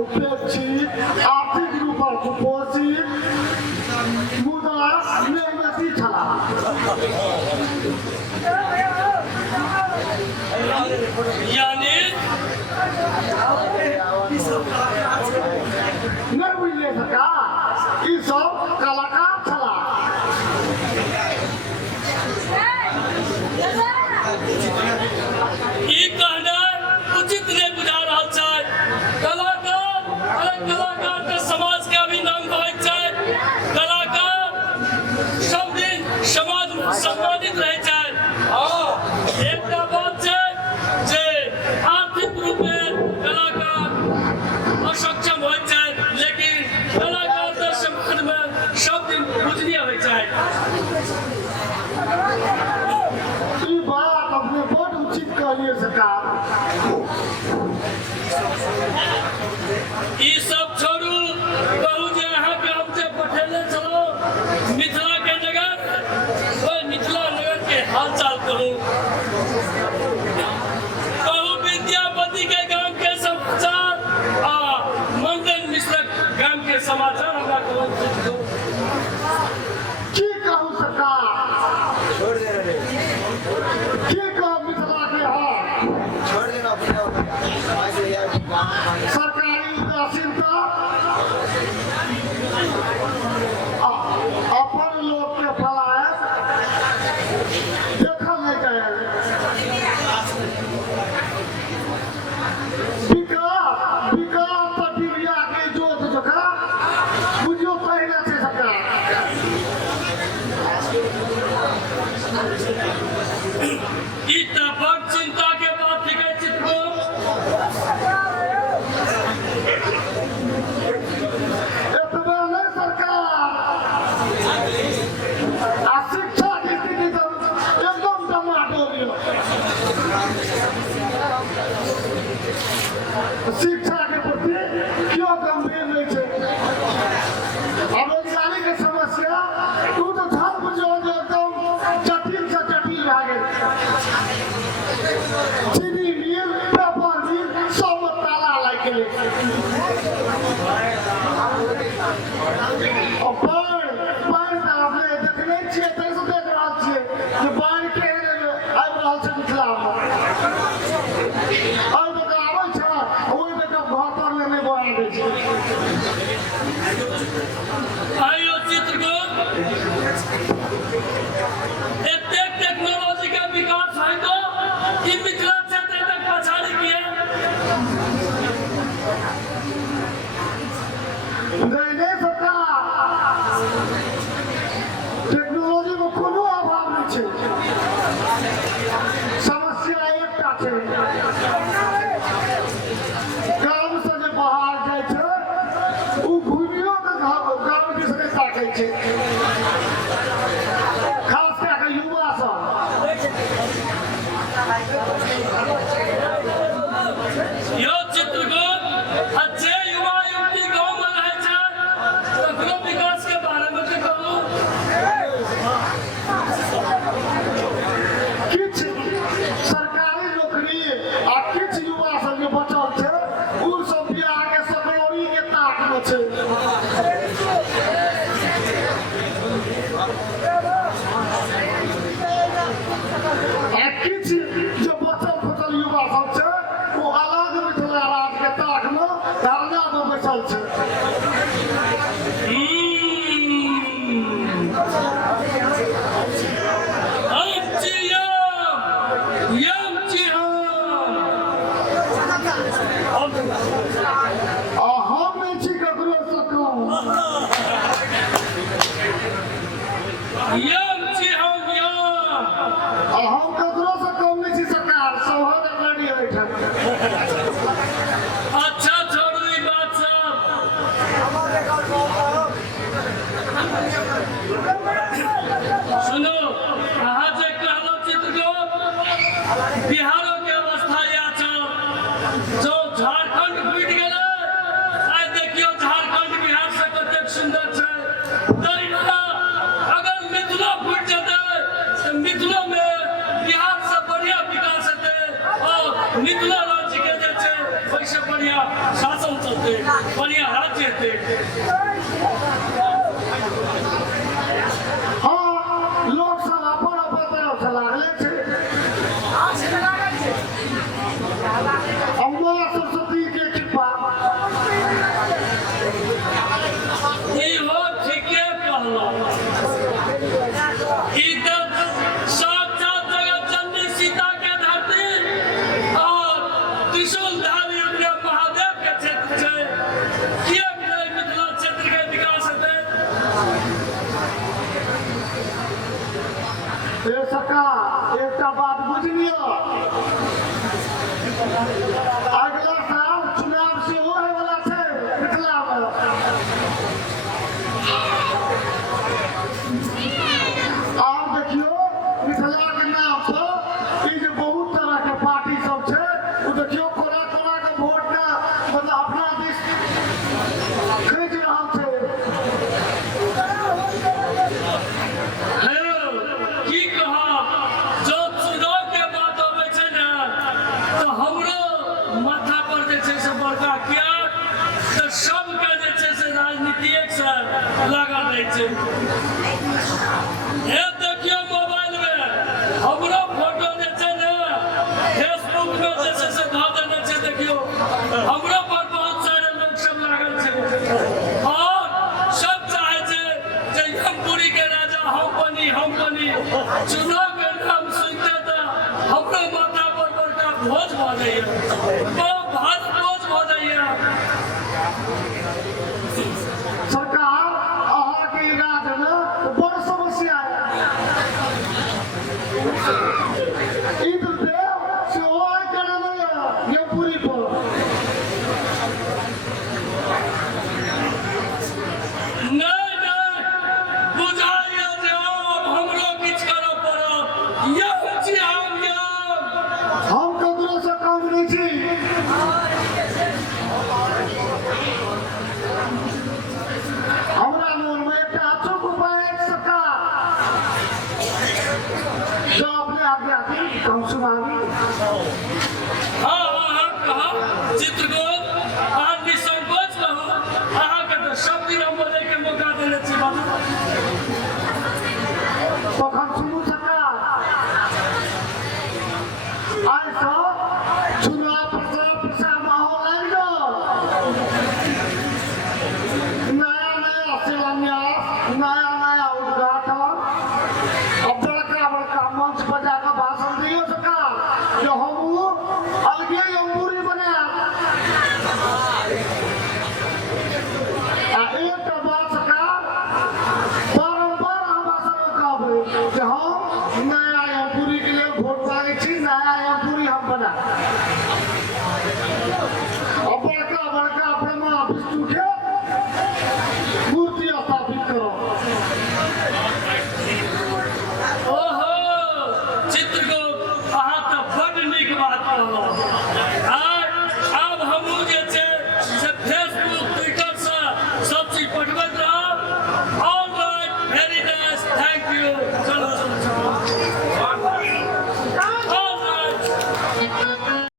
उपेक्षित आर्थिक रूप से कुपोषित मुदा मेहनती छला यानी नहीं बुझले सका ई सब कलाकार छला ई कहना उचित नहीं बुझा रहा है। कलाकार के समाज के भी नाम होय छै। कलाकार सब दिन समाज सम्मानित रहे छै। एकटा बात छै जे आर्थिक रूपे कलाकार अक्षम होय छै, लेकिन कलाकार के समाज में सब दिन पूजनीय होय छै। ई बात अपने बहुत उचित कहलिए सरकार। ई सब छोड़ू, कहू जे अहाँके हम जे पठेले छलहुँ मिथिला के नगर, ओहि मिथिला नगर के हालचाल कहू। कहू विद्यापति के गांव के समाचार आ मंगन मिश्रक गांव के समाचार हमरा कहू। की कहू सरकार? छोड़ दे रहे की कहू मिथिला के हाल? छोड़ देना सरकारी उदासीनता अपन लोग के फलायत देखल नहीं जाए। विकास प्रक्रिया के जोत जका बुझियो पहिने छै सरकार। ई त बड़ चिंता के बात है चित्रगुप्त। एतबे नहीं सरकार, आ शिक्षा की स्थिति तो एकदम टमाटो। शिक्षा के प्रति क्यों गंभीर नहीं है? अब रोजगारी के समस्या तू तो धर्म बुझो जो एकदम जटिल से जटिल रह गए। चीनी मिल, पेपर मिल सब ताला लग गए। और बाढ़ आपने देखने छिए, तैसे देख रहा छिए कि बाढ़ के आबि रहल छै मिथिला में। आइ तक आबै छै, ओहि तक घर पर नहीं बना दै छै। आइयो चित्रगुप्त, एतेक टेक्नोलॉजी का विकास है तो ई मिथिला क्षेत्र तक पछाड़ी किया। नहीं सरकार, टेक्नोलॉजी में कोनो अभाव नहीं है। समस्या एकटा छै, गाँव से जे बाहर जाए छै उ घूमियो के गाँव के शासन चलते बढ़िया राज्य हेतै